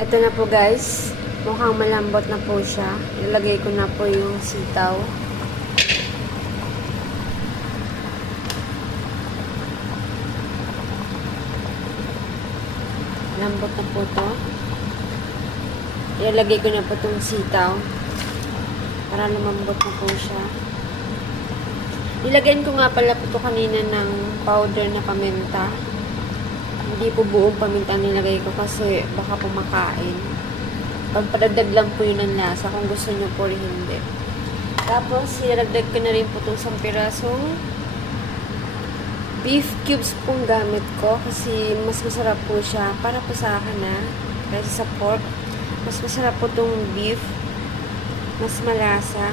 Ito na po guys. Mukhang malambot na po siya. Ilagay ko na po yung sitaw. Lambot na po to. Ilalagay ko na po itong sitaw. Para lumambot na po siya. Nilagyan ko nga pala po ito kanina ng powder na paminta. Hindi po buong paminta nilagay ko kasi baka pumakain. Pagpadagdag lang po yun ng lasa kung gusto nyo po rin hindi. Tapos, ilalagdag ko na rin po itong 1 pirasong beef cubes pong gamit ko kasi mas masarap po siya para po sa akin kaysa sa pork. Mas masarap po itong beef. Mas malasa.